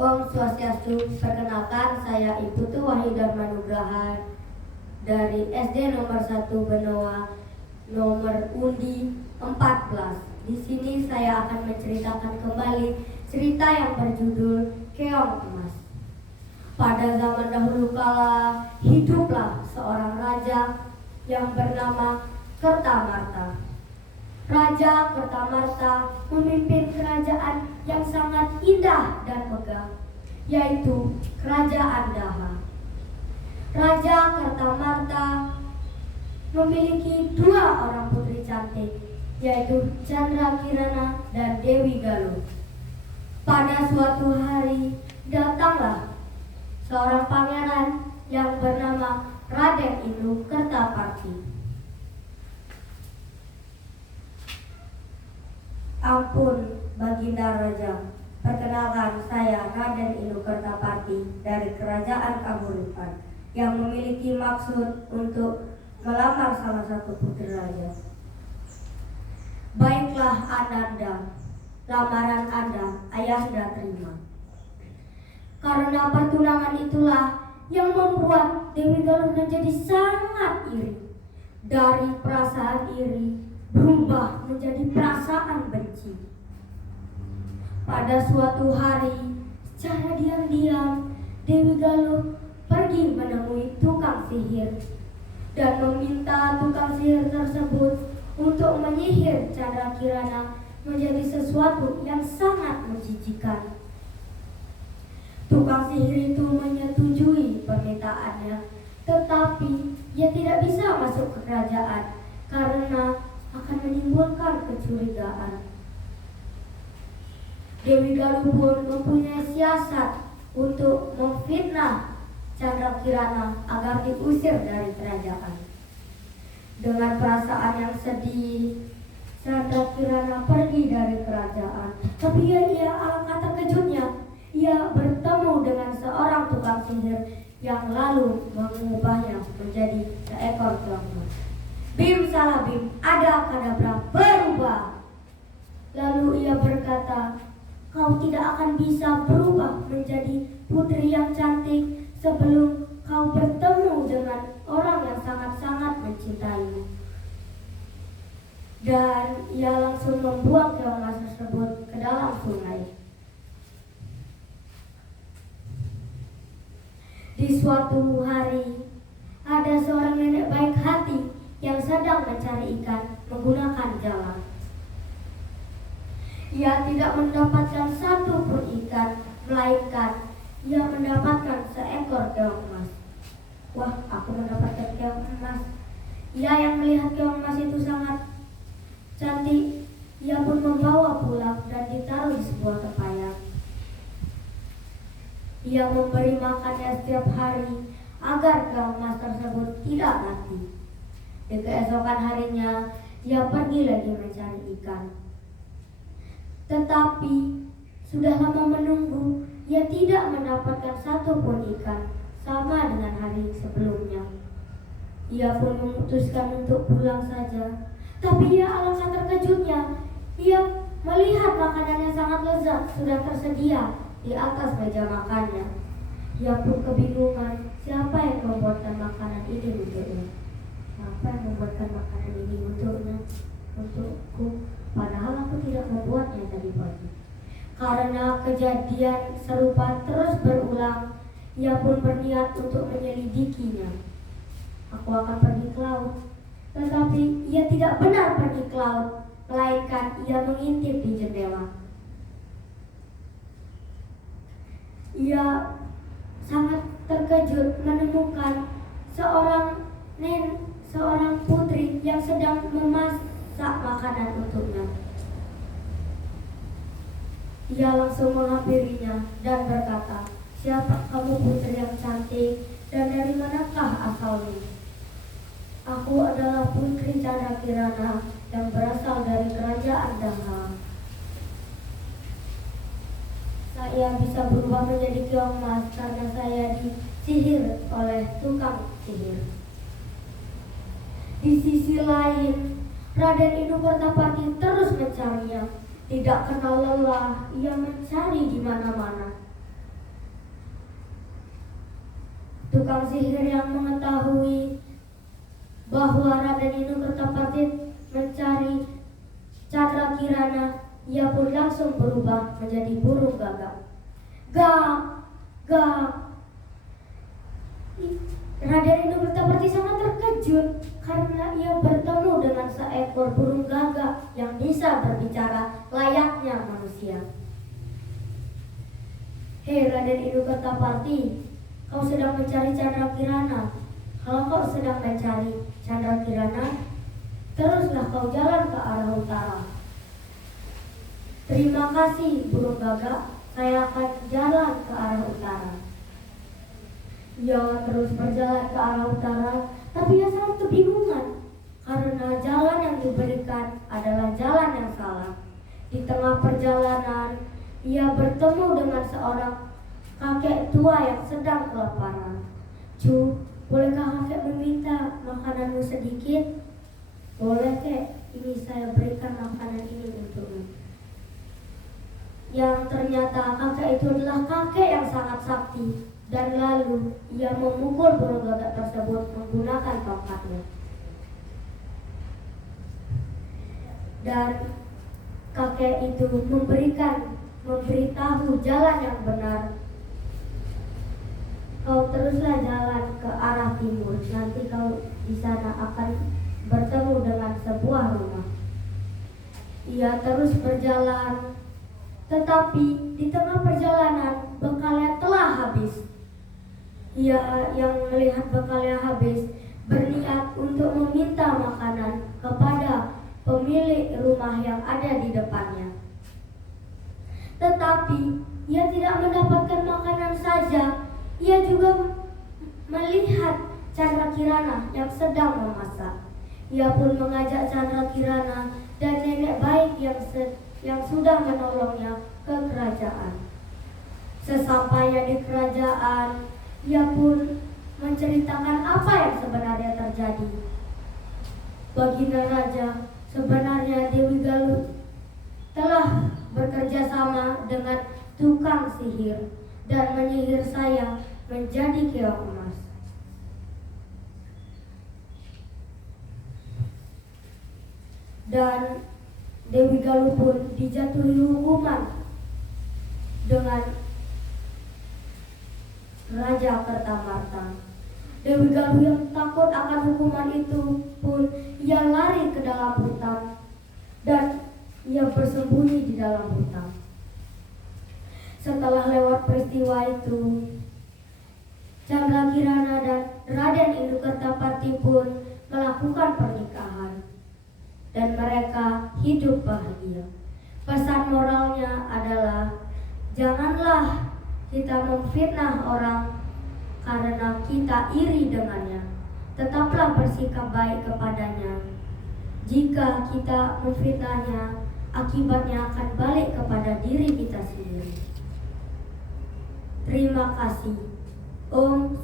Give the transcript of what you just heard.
Om Swastiastu, perkenalkan saya Ibu Wahyu Darmanugraha dari SD nomor 1 Benoa, nomor undi 14. Di sini saya akan menceritakan kembali cerita yang berjudul Keong Emas. Pada zaman dahulu kala, hiduplah seorang raja yang bernama Kertamarta. Raja Kertamarta memimpin kerajaan yang sangat indah dan megah, yaitu Kerajaan Daha. Raja Kertamarta memiliki 2 orang putri cantik, yaitu Candrakirana dan Dewi Galuh. Pada suatu hari datanglah seorang pangeran yang bernama Raden Inu Kertaparti. Ampun, Baginda Raja. Perkenalkan, saya Raden Inu Kertaparti dari Kerajaan Kahuripan yang memiliki maksud untuk melamar salah satu putri raja. Baiklah Ananda, lamaran Anda Ayahanda terima. Karena pertunangan itulah yang membuat Dewi Galuh menjadi sangat iri. Dari perasaan iri berubah menjadi perasaan benci. Pada suatu hari, secara diam-diam, Dewi Galuh pergi menemui tukang sihir dan meminta tukang sihir tersebut untuk menyihir Candrakirana menjadi sesuatu yang sangat menjijikan. Tukang sihir itu menyetujui permintaannya, tetapi ia tidak bisa masuk ke kerajaan karena akan menimbulkan kecurigaan. Dewi Galuh pun mempunyai siasat untuk memfitnah Candrakirana agar diusir dari kerajaan. Dengan perasaan yang sedih, Candrakirana pergi dari kerajaan. Tapi ia alangkah terkejutnya, ia bertemu dengan seorang tukang sihir yang lalu mengubahnya menjadi seekor keong. Bim salah bim, ada kadabra, berubah. Lalu ia berkata, kau tidak akan bisa berubah menjadi putri yang cantik sebelum kau bertemu dengan orang yang sangat-sangat mencintaimu. Dan ia langsung membuang keong emas tersebut ke dalam sungai. Di suatu hari, ada seorang nenek baik hati yang sedang mencari ikan menggunakan jala. Ia tidak mendapatkan satu pun ikan, melainkan ia mendapatkan seekor keong emas. Wah, aku mendapatkan keong emas. Ia yang melihat keong emas itu sangat cantik, ia pun membawa pulang dan ditaruh di sebuah tepayan. Ia memberi makannya setiap hari agar keong emas tersebut tidak mati. Di keesokan harinya, ia pergi lagi mencari ikan. Tetapi, sudah lama menunggu, ia tidak mendapatkan satu pun ikan, sama dengan hari sebelumnya. Ia pun memutuskan untuk pulang saja. Tapi ia alangkah terkejutnya, ia melihat makanannya sangat lezat sudah tersedia di atas meja makannya. Ia pun kebingungan, siapa yang membuatkan makanan ini untuknya? Siapa yang membuatkan makanan ini untukku? Padahal aku tidak membuatnya tadi pagi. Karena kejadian serupa terus berulang, ia pun berniat untuk menyelidikinya. Aku akan pergi ke laut. Tetapi ia tidak benar pergi ke laut, melainkan ia mengintip di jendela. Ia sangat terkejut menemukan seorang putri yang sedang memasak makanan untuknya. Ia langsung menghampirinya dan berkata, siapa kamu putri yang cantik dan dari manakah asalmu? Aku adalah putri Candrakirana yang berasal dari Kerajaan Daha. Saya bisa berubah menjadi keong emas karena saya disihir oleh tukang sihir. Di sisi lain, Raden Inu Kertaparti terus mencarinya. Tidak kenal lelah, ia mencari di mana-mana. Tukang sihir yang mengetahui bahwa Raden Inokertapati mencari Chandra Kirana, ia pun langsung berubah menjadi burung gagak. Gak, gak. Raden Inokertapati sangat terkejut karena ia bertemu dengan seekor burung gagak yang bisa berbicara layaknya manusia. Hei Raden Inokertapati, kau sedang mencari Chandra Kirana. Kalau kau sedang mencari Chandra Kirana, teruslah kau jalan ke arah utara. Terima kasih burung gagak, saya akan jalan ke arah utara. Ia terus berjalan ke arah utara, tapi ia sangat kebingungan karena jalan yang diberikan adalah jalan yang salah. Di tengah perjalanan, ia bertemu dengan seorang kakek tua yang sedang kelaparan. Cu, bolehkah kakek meminta makananmu sedikit? Boleh kek, ini saya berikan makanan ini untukmu. Yang ternyata kakek itu adalah kakek yang sangat sakti. Dan lalu ia memukul burung gagak tersebut menggunakan tongkatnya. Dan kakek itu memberitahu jalan yang benar. Kau teruslah jalan ke arah timur. Nanti kau di sana akan bertemu dengan sebuah rumah. Ia terus berjalan, tetapi di tengah perjalanan bekalnya telah habis. Ia yang melihat bekalnya habis berniat untuk meminta makanan kepada pemilik rumah yang ada di depannya. Tetapi ia tidak mendapatkan makanan saja, ia juga melihat Chandra Kirana yang sedang memasak. Ia pun mengajak Chandra Kirana dan nenek baik yang sudah menolongnya ke kerajaan. Sesampainya di kerajaan, ia pun menceritakan apa yang sebenarnya terjadi. Baginda Raja, sebenarnya Dewi Galuh telah bekerja sama dengan tukang sihir dan menyihir saya menjadi keong emas. Dan Dewi Galuh pun dijatuhi hukuman dengan Raja Kertamarta. Dewi Galuh yang takut akan hukuman itu pun ia lari ke dalam hutan dan ia bersembunyi di dalam hutan. Setelah lewat peristiwa itu, Chandra Kirana dan Raden Inokertapati pun melakukan pernikahan dan mereka hidup bahagia. Pesan moralnya adalah janganlah kita memfitnah orang karena kita iri dengannya. Tetaplah bersikap baik kepadanya. Jika kita memfitnahnya, akibatnya akan balik kepada diri kita sendiri. Terima kasih. Om